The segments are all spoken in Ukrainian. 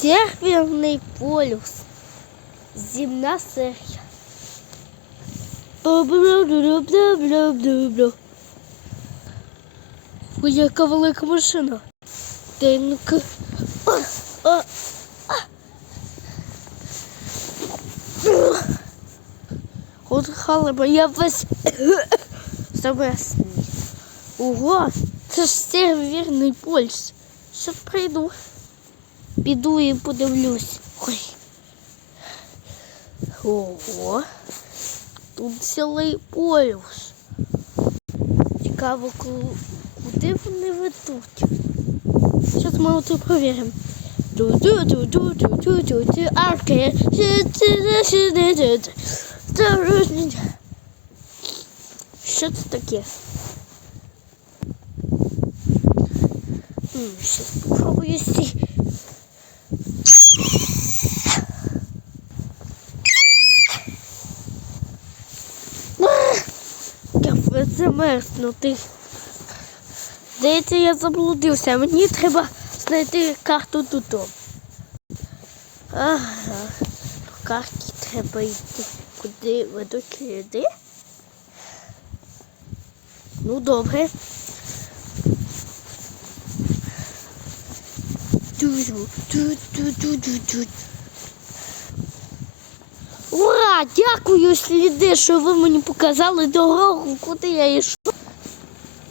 Северний полюс. Земна серія. Яка велика машина. Тинк. О, о, а. От халема, я весь замесний. Ого, це ж северний полюс. Що прийду. Піду і подивлюсь. Ой. Ого. Тут цілий полюс. Цікаво, куди вони ведуть. Зараз ми перевіримо. Ту-ту-ту-ту-ту-ту-ту. Арки. Що це таке? Щас попробую сі. Я замерзнутий. Здається, я заблудився. Мені треба знайти карту додому. Ага. По карті треба йти. Куди ведуть люди? Ну, добре. Ту-ду, ту-ту-ту-ту-ту. Ура! Дякую, сліди, що ви мені показали дорогу, куди я йшов.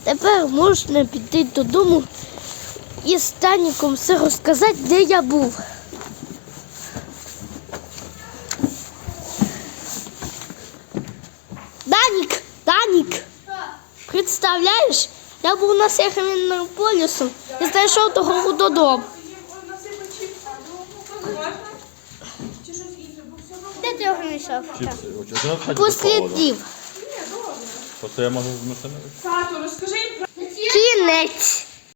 Тепер можна піти додому і з Таніком все розказати, де я був. Данік, Данік, представляєш? Я був на Северному полюсу і знайшов дорогу додому. Знайшов? Чипсы. Очень. Что надо Послідів. Я могу з машини. Тату, розкажи їм про Кінець.